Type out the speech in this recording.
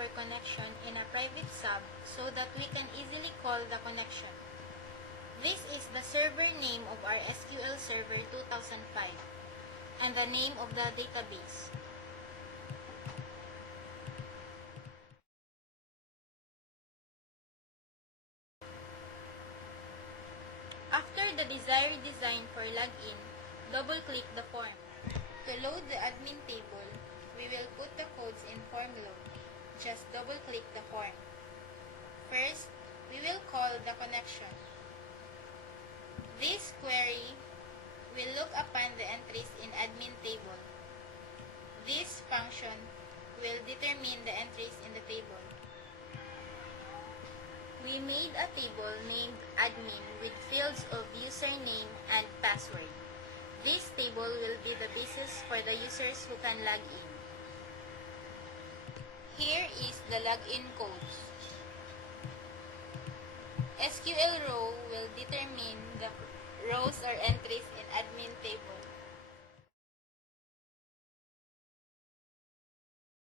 for connection in a private sub so that we can easily call the connection. This is the server name of our SQL Server 2005 and the name of the database. After the desired design for login, double-click the form. To load the admin table, we will put the codes in form load. Just double-click the form. First, we will call the connection. This query will look upon the entries in admin table. This function will determine the entries in the table. We made a table named admin with fields of username and password. This table will be the basis for the users who can log in. Here is the login codes. SQL row will determine the rows or entries in admin table.